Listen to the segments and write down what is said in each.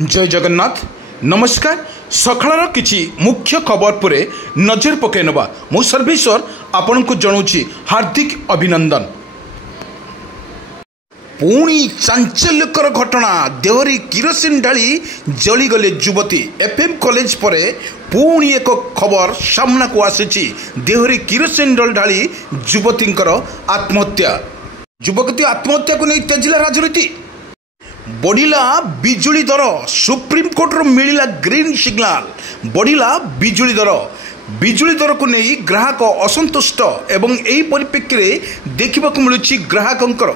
जय जगन्नाथ नमस्कार। सकाळ किछि मुख्य खबर पर नजर पकई नवा मु सर्वेश्वर आपण को जनाऊँ हार्दिक अभिनंदन। पुणी चांचल्यकर घटना देहरी किरोसिन ढाली जलीगले युवती। एफएम कॉलेज पर पुणी एक खबर सामना को आसी देहरी किरोसिन ढाली युवती आत्महत्या। युवती आत्महत्या को नहीं तेजिला राजनीति। बढ़िला बिजुली दर सुप्रीमकोर्टर मिला ग्रीन सिग्नाल। बढ़िला बिजुली दर को नहीं ग्राहक असंतुष्ट एवं यही परिप्रेक्षी देखा मिलूँ ग्राहकंकर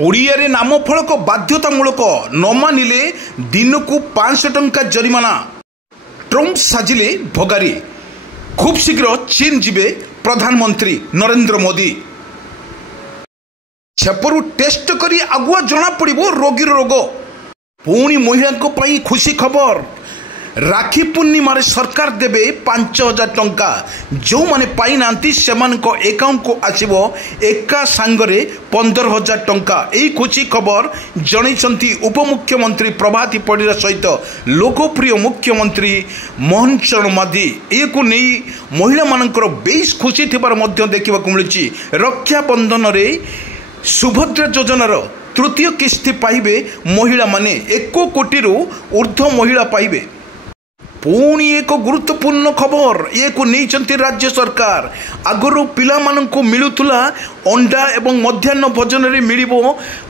ओडिया रे नाम फलक बाध्यतामूलक न मानिले दिन को 500 टंका जरिमाना। ट्रम्प साजिले भगारी। खूब शीघ्र चीन जीवे प्रधानमंत्री नरेंद्र मोदी। छेपरू टेस्ट करी आगुआ जना पड़िबो रोगीर रोग। पुणी महिला खुशी खबर। राखी पूर्णिमा सरकार देवे 5000 टंका। जो माने पाई नांती सेमानको अकाउंट को आसीबो एका सांगरे 15000 टंका। यही खुशी खबर जणैछंती उपमुख्यमंत्री प्रभाती परिडा सहित लोकप्रिय मुख्यमंत्री मोहन चरण माझी। को नहीं महिला मानकर बेस खुशी थिबार मध्य देखिबाकु मिलुछि। रक्षाबंधन रे सुभद्रा योजनार तृतीय किस्ती पाइबे महिला माने 1 कोटी ऊर्ध्व महिला पाइबे। पुणी एक गुरुत्वपूर्ण खबर ये को नहीं राज्य सरकार। आगुरी पिला मानंको मिलुथुला अंडा एवं मध्याह्न भोजन रे मिलिबो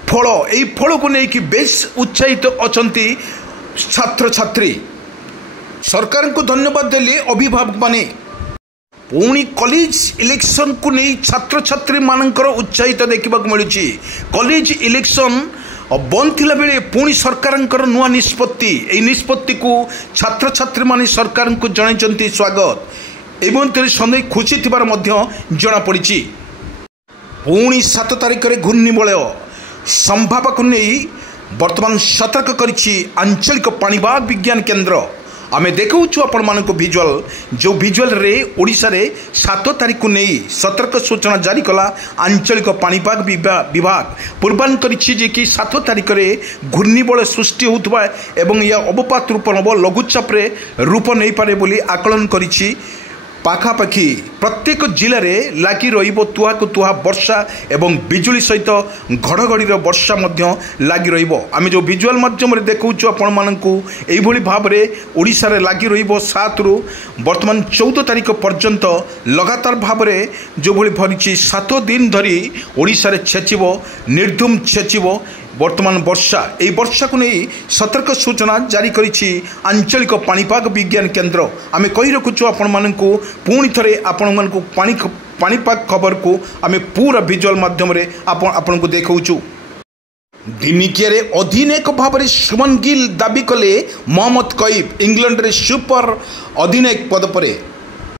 फल। एई फल को लेकिन बेस उत्साहित अछंती छात्र छात्री। सरकार को धन्यवाद देले अभिभावक माने। पुणी कॉलेज इलेक्शन को नहीं छात्र छात्री मानकर उत्साहित देखा मिलूँ। कॉलेज इलेक्शन बंद थिला बेले पुणी सरकार नुआ निष्पत्ति। यही निष्पत्ति को छात्र छात्री माने सरकार को जणाइछंती स्वागत। एवं सन्देह खुशी थिबार मध्य जଣା पड़ी। पुणी 7 तारिख में घूर्णिबलय संभावना को नहीं वर्तमान सतर्क करिछि आंचलिक पाणीपाग विज्ञान केन्द्र। आमे देखु आपण मानक विजुअल जो विजुअल रे ओडिशा रे 7 तारिख को नहीं सतर्क सूचना जारी कला आंचलिक पाणीपाग विभाग। पूर्वानुमान करिछि जे कि 7 तारिख रे घूर्णिबलय सृष्टि होउतबा एवं या अवपात रूप नब लघुचाप रे रूप नहीं पारे बोली आकलन करिछि। पाखापाखि प्रत्येक जिले में लगी रुआ को तुहा वर्षा एवं बिजुली सहित घड़घड़ीर वर्षा लगी रम जो विजुअल माध्यम देखु आपण मानक यही भाव में ओडिशा रे लगी रत रु वर्तमान 14 तारिख पर्यंत लगातार भाव में जो भरी 7 दिन धरी ओडिशा रे छेचिबो निर्धूम छेचिबो वर्तमान वर्षा। यही वर्षा को नहीं सतर्क सूचना जारी करिछि आंचलिक पाणीपाग विज्ञान केन्द्र। आमे कहि रखुछु आपण मानकु पुणी थरे आपण मानकु पाणीपाग खबर को आमे पूरा विजुअल माध्यम रे आपण को देखौछु। दिनिकिया रे अधिनायक भाव में शुभमन गिल दाबी कले मोहम्मद कैफ इंग्लैंड रे सुपर अधिनायक पद पर।